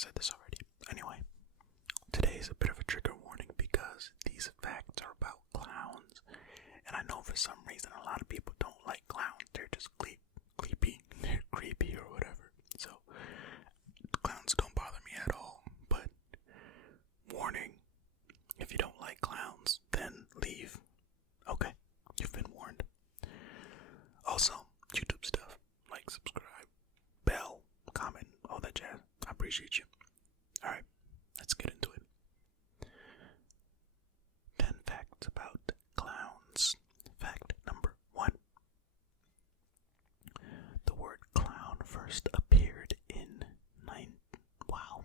said this already. Anyway, today is a bit of a trigger warning because these facts are about clowns. And I know for some reason a lot of people don't like clowns. They're just creepy. They're creepy or whatever. So, clowns don't bother me at all. But, warning, if you don't like clowns, then leave. Okay, you've been warned. Also, YouTube stuff. Like, subscribe, bell, comment, all that jazz. I appreciate you. Alright, let's get into it. 10 facts about clowns. Fact number 1. The word clown first appeared in Wow.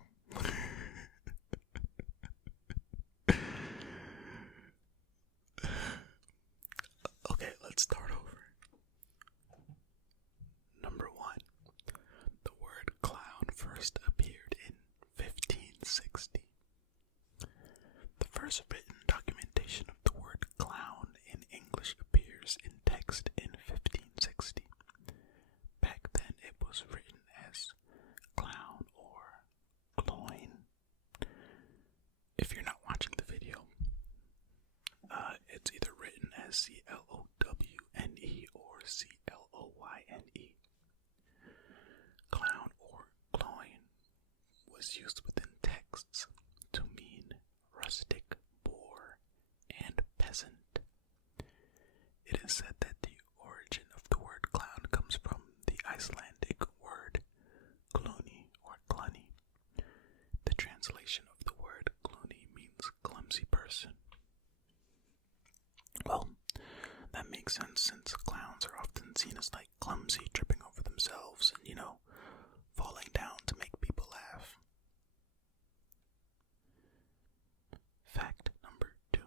Okay, let's start over. Number 1. The word clown first appeared in 1560. The first written documentation of the word clown in English appears in text in 1560. Back then it was written as clown or cloyne. If you're not watching the video, it's either written as C-L-O-W-N-E or C-L-O-Y-N-E. Clown or cloyne was used within texts to mean rustic, poor, and peasant. It is said that the origin of the word clown comes from the Icelandic word gluni or glunny. The translation of the word gluni means clumsy person. Well, that makes sense since clowns are often seen as like clumsy, tripping over themselves and, falling down to make people laugh. Fact number 2.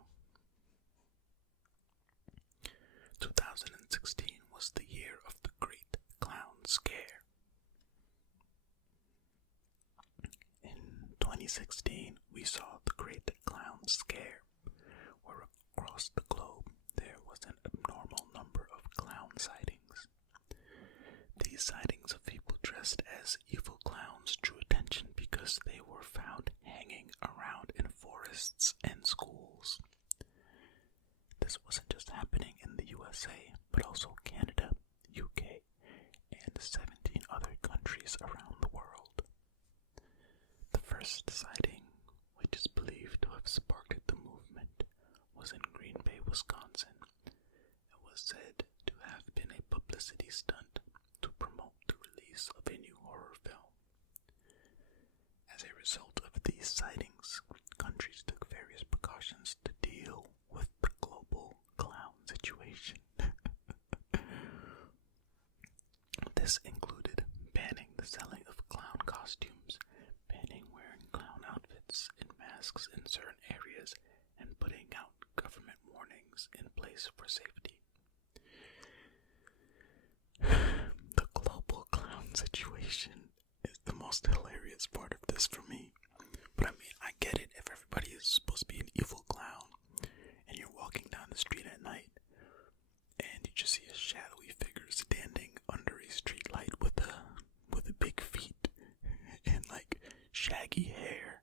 2016 was the year of the Great Clown Scare. In 2016, we saw the Great Clown Scare, where across the globe there was an abnormal number of clown sightings. These sightings of people dressed as evil clowns drew attention because they were found hanging around in forests and schools. This wasn't just happening in the USA, but also Canada, UK, and 17 other countries around the world. The first sighting, which is believed to have sparked the movement, was in Green Bay, Wisconsin. It was said to have been a publicity stunt to promote the release of a new horror film. As a result of these sightings, countries took various precautions to deal with the global clown situation. This included banning the selling of clown costumes, banning wearing clown outfits and masks in certain areas, and putting out government warnings in place for safety. The global clown situation is the most hilarious part of this for me. But I mean, I get it if everybody is supposed to be an evil clown and you're walking down the street at night and you just see a shadowy figure standing under a street light with big feet and like shaggy hair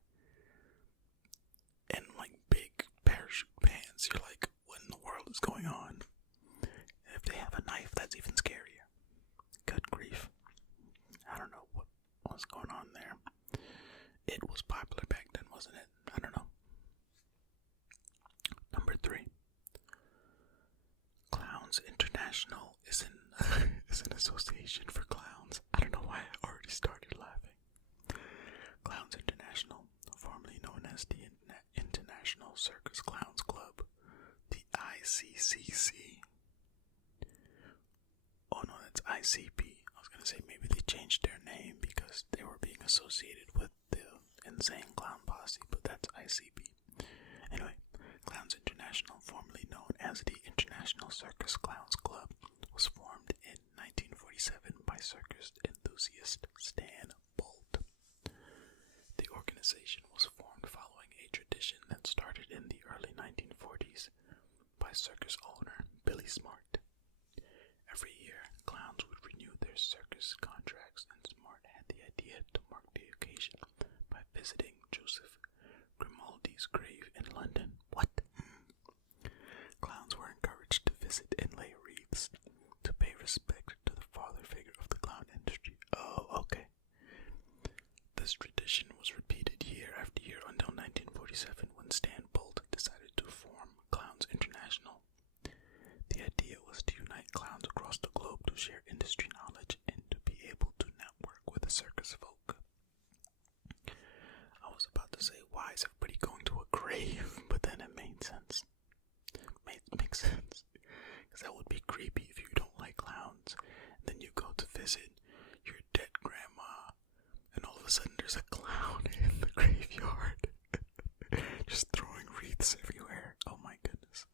and like big parachute pants. You're like, what in the world is going on? If they have a knife, that's even scarier. Good grief. I don't know what's going on there. It was popular back then, wasn't it? I don't know. Number 3. Clowns International is an association for clowns. I don't know why I already started laughing. Clowns International, formerly known as the International Circus Clowns Club, the ICCC. Oh no, that's ICP. I was gonna say maybe they changed their name because they were being associated with the Insane Clown Posse, but that's ICP. Anyway, Clowns International, formerly known as the International Circus Clowns Club, was formed in 1947 by circus enthusiast Stan Bolt. The organization was formed following a tradition that started in the early 1940s by circus owner Billy Smart. Every year, clowns would renew their circus contracts, and Smart had the idea to mark the occasion by visiting Joseph Grimaldi's grave in London. What? Clowns were encouraged to visit and lay wreaths to pay respect to the father figure of the clown industry. Oh, okay. This tradition was repeated year after year until 1947 when Stan Bolt decided to form Clowns International. The idea was to unite clowns across the globe to share industry knowledge and to be able to network with the circus folk. I was about to say, why is everybody going to a grave? But then it made sense. Makes sense. Because that would be creepy if you don't like clowns. And then you go to visit your dead grandma, and all of a sudden there's a clown in the graveyard. Just throwing wreaths everywhere. Oh my goodness.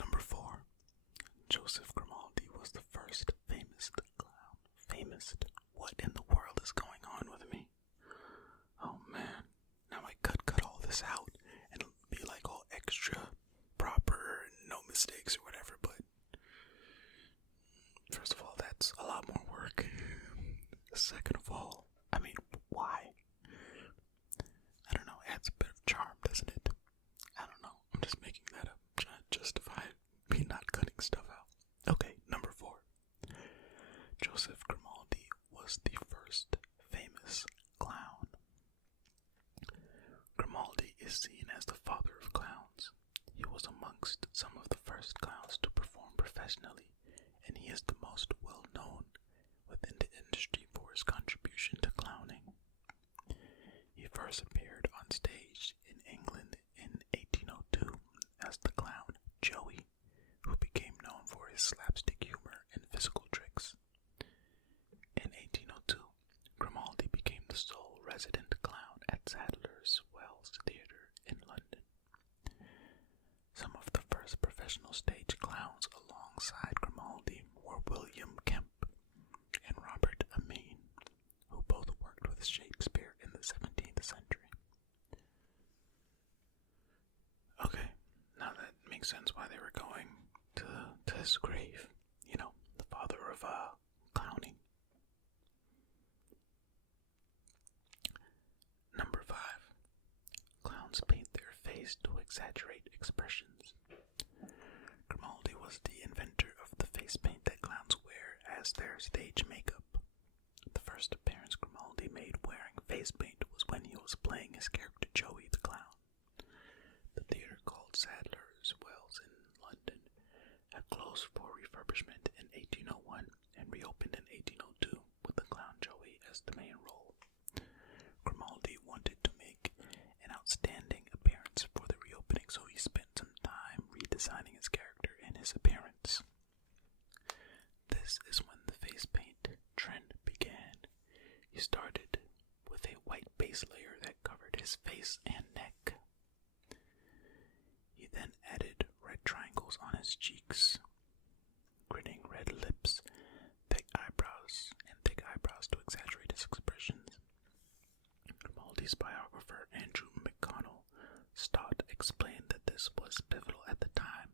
Number 4. Joseph Grimaldi was the first famous clown. Famous? What in the world is going on with me? Oh man. Now I cut all this out and it'll be like all extra proper and no mistakes or whatever, but first of all, that's a lot more work. Second of all, I mean, why? I don't know, it adds a bit of charm, doesn't it? I don't know, I'm just making that up, trying to justify me not cutting stuff out. Okay, number 4. Joseph Grimaldi was the first famous clown. Grimaldi is seen as the father of clowns. He was amongst some of the first clowns to perform professionally, and he is the most well known within the industry for his contribution to clowning. He first appeared on stage in England in 1802 as the clown Joey, who became known for his slapstick humor and physical tricks. In 1802, Grimaldi became the sole resident clown at Sadler's Wells Theatre in London. Some of the first professional stage clowns alongside Grimaldi were William Kemp and Robert Amin, who both worked with Shakespeare in the 17th century. Okay, now that makes sense why they were going to his grave. You know, the father of clowning. Number 5. Clowns paint their face to exaggerate expressions. Grimaldi was the inventor of the face paint that clowns wear as their stage makeup. The first appearance Grimaldi made wearing face paint was when he was playing his character Joey the Clown. The theater called Sadler's Wells in London had closed for refurbishment in 1801 and reopened in 1802 with the clown Joey as the main role. Grimaldi wanted to make an outstanding appearance for the reopening, so he spent some time redesigning his character and his appearance. This is when the face paint trend began. He started with a white base layer that covered his face and neck. He then added red triangles on his cheeks, grinning red lips, thick eyebrows to exaggerate his expressions. Grimaldi's biographer Andrew McConnell Stott explained that this was pivotal at the time,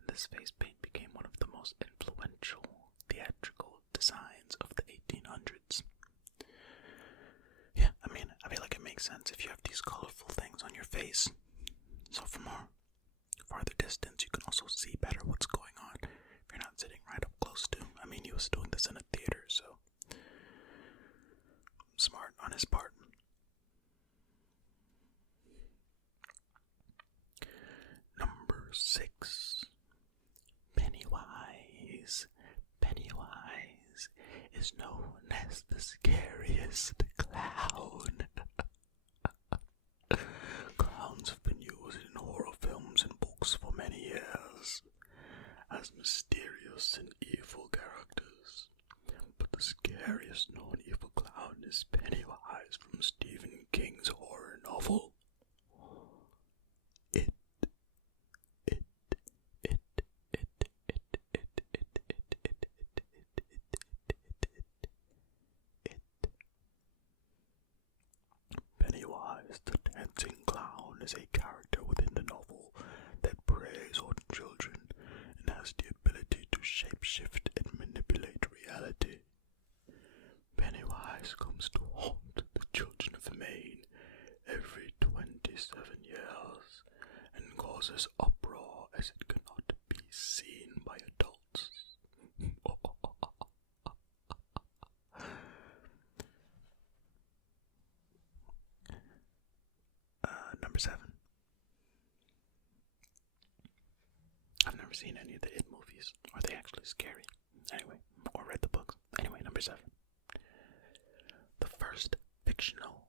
and this face paint became one of the most influential theatrical designs of the 1800s. Yeah, I mean, I feel like it makes sense if you have these colorful things on your face. So from a farther distance, you can also see better what's going on if you're not sitting right up close to. I mean, he was doing this in a theater, so smart on his part. Number 6. Pennywise. Pennywise is known as the scariest clown. Clowns have been used in horror films and books for many years as mysterious and evil characters. But the scariest known evil clown is Pennywise from Stephen King's horror novel. Pennywise, the dancing clown, is a character within the novel that preys on children and has the ability to shapeshift and manipulate reality. Pennywise comes to haunt the children causes uproar as it cannot be seen by adults. Number 7. I've never seen any of the It movies. Are they actually scary? Anyway, or read the books. Anyway, number 7. The first fictional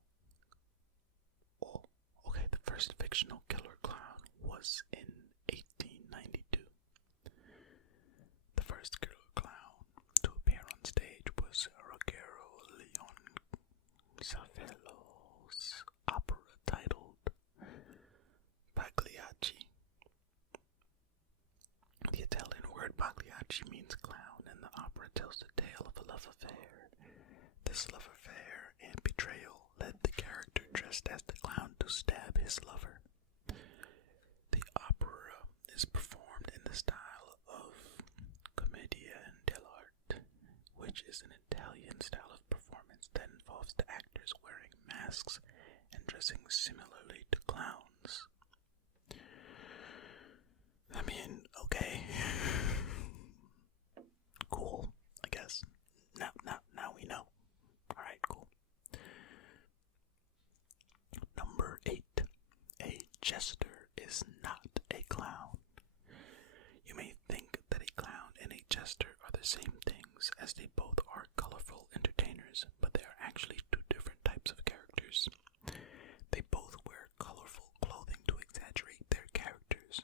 killer clown was in 1892. The first killer clown to appear on stage was Ruggero Leoncavallo's opera titled Pagliacci. The Italian word Pagliacci means clown, and the opera tells the tale of a love affair. This love affair and betrayal led the character dressed as the clown to stab his lover. The opera is performed in the style of commedia dell'arte, which is an Italian style of performance that involves the actors wearing masks and dressing similarly to clowns. I mean, okay. Cool, I guess. Now we know. Alright, cool. Number 8. A jester is not a clown. You may think that a clown and a jester are the same things, as they both are colorful entertainers, but they are actually two different types of characters. They both wear colorful clothing to exaggerate their characters.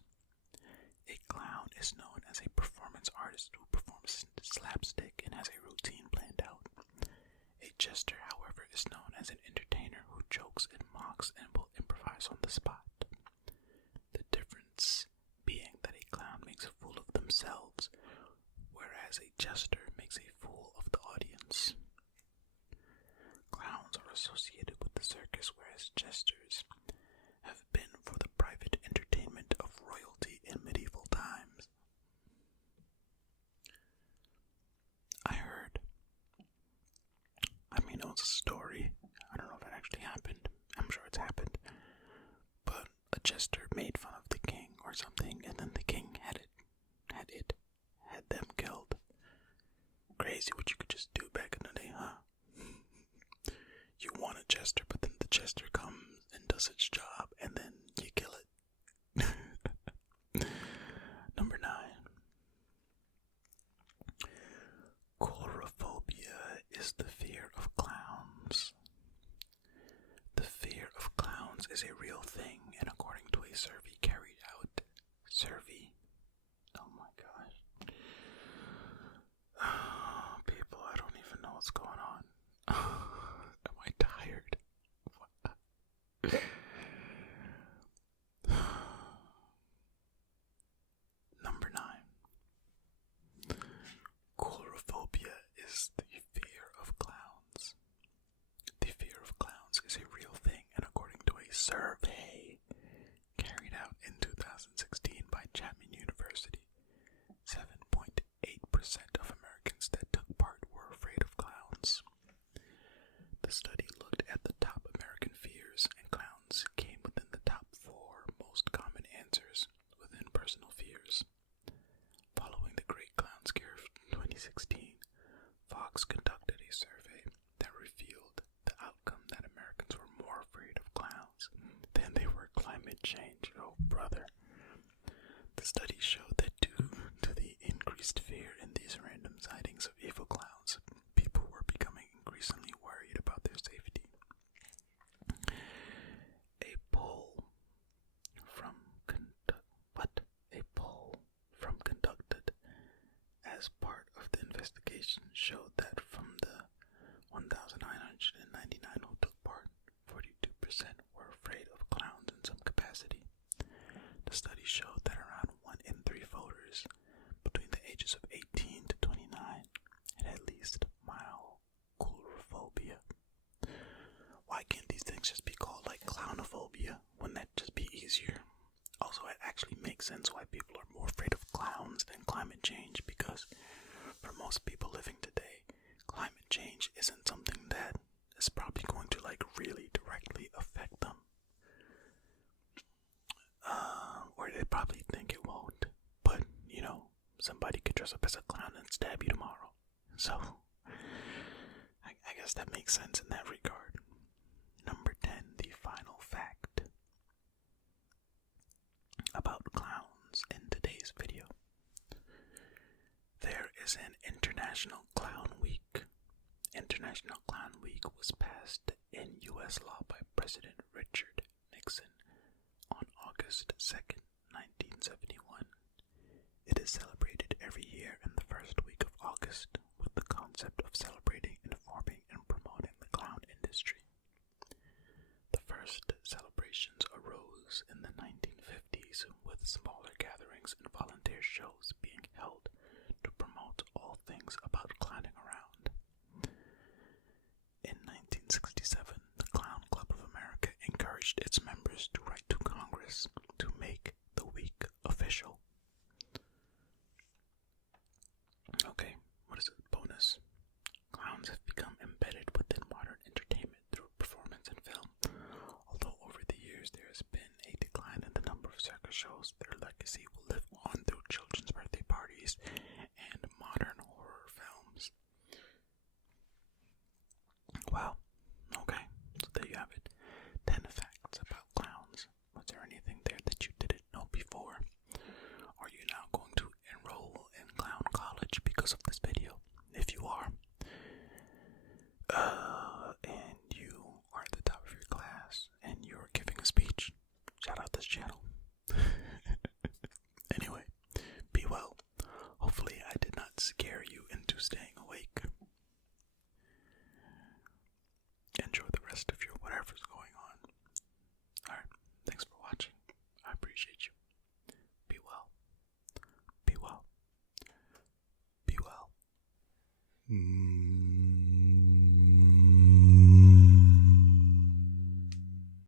A clown is known as a performance artist who performs slapstick and has a routine planned out. A jester, however, is known as an entertainer who jokes and mocks and will improvise on the spot. The difference being that a clown makes a fool of themselves, whereas a jester makes a fool of the audience. Clowns are associated with the circus, whereas jesters have been for the private entertainment of royalty in medieval times. It was a story. I don't know if it actually happened. I'm sure it's happened. But a jester made fun of the king or something, and then the king had them killed. Crazy what you could just do back in the day, huh? You want a jester, but then the jester comes and does its job, and then you kill it. Number 9. Coulrophobia is the fear of clowns. The fear of clowns is a real thing, and according to a survey carried out, oh my gosh. People, I don't even know what's going on. Am I tired? Number 9. Coulrophobia is the fear of clowns. The fear of clowns is a real thing, and according to a survey carried out in 2016 by Chapman University, 7.8% of Americans that took part were afraid of clowns. The study looked at the top American fears, and clowns came within the top 4 most common answers within personal fears. Following the Great Clown Scare of 2016, Fox conducted a survey that revealed the outcome that Americans were more afraid of clowns than they were climate change. Oh, brother. The study showed that due to the increased fear in these random sightings of evil clowns, people were becoming increasingly worried about their safety. A poll conducted as part of the investigation showed that from the 1,999 who took part, 42% were afraid of clowns in some capacity. The study showed that around 1 in 3 voters between the ages of 18 to 29 had at least mild coulrophobia. Why can't these things just be called like clownophobia? Wouldn't that just be easier? Also, it actually makes sense why people are more afraid of clowns than climate change, because for most people living today, climate change isn't something that is probably going to really directly affect them. Or it dress up as a clown and stab you tomorrow. So, I guess that makes sense in that regard. Number 10, the final fact about clowns in today's video. There is an International Clown Week. International Clown Week was passed in U.S. law by President Richard Nixon on August 2nd, 1971. It is celebrated every year in the first week of August with the concept of celebrating, informing, and promoting the clown industry. The first celebrations arose in the 1950s with smaller gatherings and volunteer shows being held to promote all things about clowning around. In 1967, the Clown Club of America encouraged its members to write to Congress to make the week official. Okay, what is it? Bonus. Clowns have become embedded within modern entertainment through performance and film. Although over the years there has been a decline in the number of circus shows, their legacy will live on through children's birthday parties and modern horror films. Wow. Okay, so there you have it. 10 facts about clowns. Was there anything there that you didn't know before? Are you now going to enroll in clown college because of this video? If you are, and you are at the top of your class, and you're giving a speech, shout out this channel. Anyway, be well. Hopefully I did not scare you into staying awake. Enjoy the rest of your whatever's going on. Alright, thanks for watching. I appreciate you. Be well. Be well. Be well.